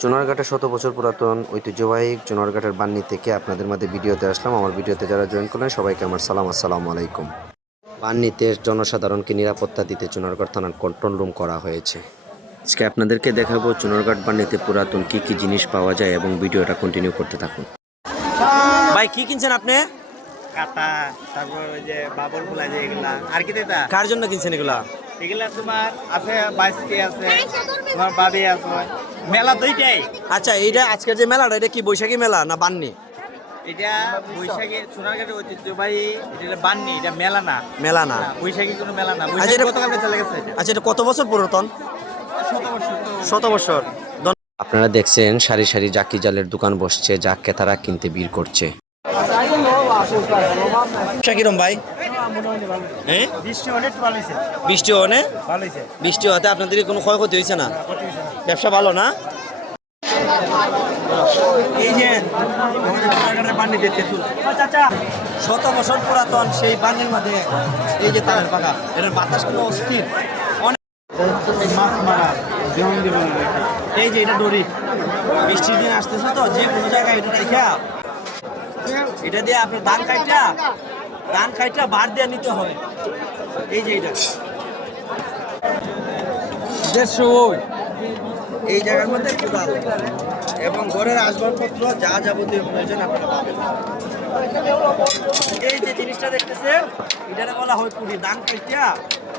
চুনারঘাটের ১০০ বছর পুরাতন ঐতিহ্যবাহী চুনারঘাটের বান্নি থেকে আপনাদের মাঝে ভিডিওতে আসলাম। আমার ভিডিওতে যারা জয়েন করলেন সবাইকে আমার সালাম, আসসালামু আলাইকুম। বান্নিতে জনসাধারণকে নিরাপত্তা দিতে চুনারঘাট থানার কন্ট্রোল রুম করা হয়েছে। আজকে আপনাদেরকে দেখাবো চুনারঘাট বান্নিতে পুরাতন কি কি জিনিস পাওয়া যায় এবং ভিডিওটা কন্টিনিউ করতে থাকুন। ভাই কি কিনছেন আপনি? কাটা, তারপর ওই যে বাবর গুলা যে এগুলা আর কি দেতা কার জন্য কিনছেন এগুলা? এগুলা তোমার আছে বাইশটি আছে, তোমার বাবি আছে, মেলা দুইটাই। আচ্ছা, এইটা আজকের যে মেলাটা এটা কি বৈশাখী মেলা না বান্নি? এটা বৈশাখী সোনারঘাটের ঐতিহ্যবাহী, এটা বান্নি, এটা মেলা না। মেলা না, বৈশাখী কোনো মেলা না। আচ্ছা, বৈশাখী এটা গতকালকে চলে গেছে। আচ্ছা, এটা কত বছর পুরাতন? 100 বছর। 100 বছর। আপনারা দেখছেন সারি সারি জাকি জালের দোকান বসছে, যা ক্রেতারা কিনতে ভিড় করছে। কিরম ভাই? হ্যাঁ, বৃষ্টি অনেক ভালো হয়েছে। বৃষ্টি অনেক ভালো হয়েছে। বৃষ্টি হতে আপনাদের কোনো ক্ষয়ক্ষতি হয়েছে না? ব্যবসা ভালো না? এই যে আমাদের চুনারঘাটের বান্নি দেখতে চাচা 100 বছর পুরাতন সেই বান্নির মধ্যে এই যে তারের পাকা, এটার বাতাস কোনো অস্থির। মাছ মারা যেমন দেবেন। এই যে এটা দড়ি, বৃষ্টির দিন আসতেছে তো যে কোনো জায়গায় এটা রাখা, এটা দিয়ে আপনার ধান খাইটা বার দিয়ে নিতে হবে। এই যে এটা 150 এই জায়গার মধ্যে কোদাল এবং ঘরের আসবাবপত্র যা যাবতীয় প্রয়োজন আপনারা পাবেন। এই যে জিনিসটা দেখতেছেন এটারে বলা হয় কুড়ি। ধান খাইটা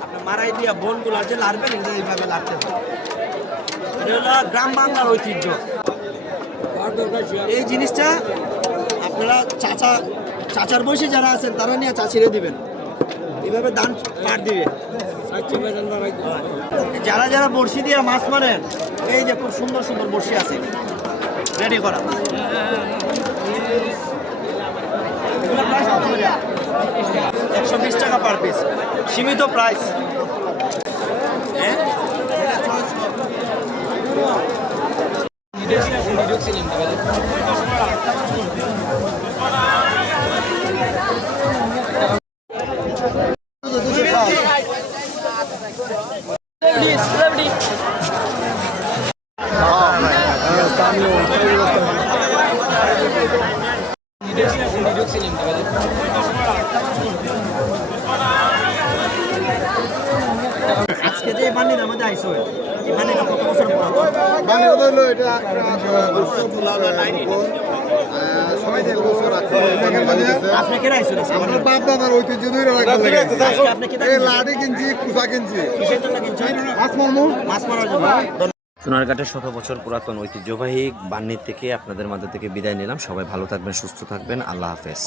আপনি মারাই দিয়া বনগুলো যে লাড়বেন, এটা এইভাবে লাড়তে হবে। এটা হলো গ্রাম বাংলার ঐতিহ্য। এই জিনিসটা আপনারা চাচার বয়সী যারা আছেন তারা নিয়ে চাচিরে দিবেন, এইভাবে ধান পাট দিবে। যারা যারা বড়শি দিয়ে মাছ মারেন, এই যে খুব সুন্দর সুন্দর বড়শি আছে রেডি করা। এগুলো প্রাইস 120 টাকা পার পিস, সীমিত প্রাইস। আজকে যে বান্নির আমাদের আইসো, এই বান্নিটা কত বছর পুরাতন? আপনি কেন আইসেন? আমার বাপ দাদার ঐতিহ্য ধরে রাখতে লাগে। আপনি কি এই লাঠি কিনছি, কুচা কিনছি, কিসের জন্য কিনছেন? মাছ মারমু। মাছ মারার জন্য। চুনারঘাটের 100 বছর পুরাতন ঐতিহ্যবাহী বান্নি থেকে আপনাদের মাঝে থেকে বিদায় নিলাম। সবাই ভালো থাকবেন, সুস্থ থাকবেন। আল্লাহ হাফেজ।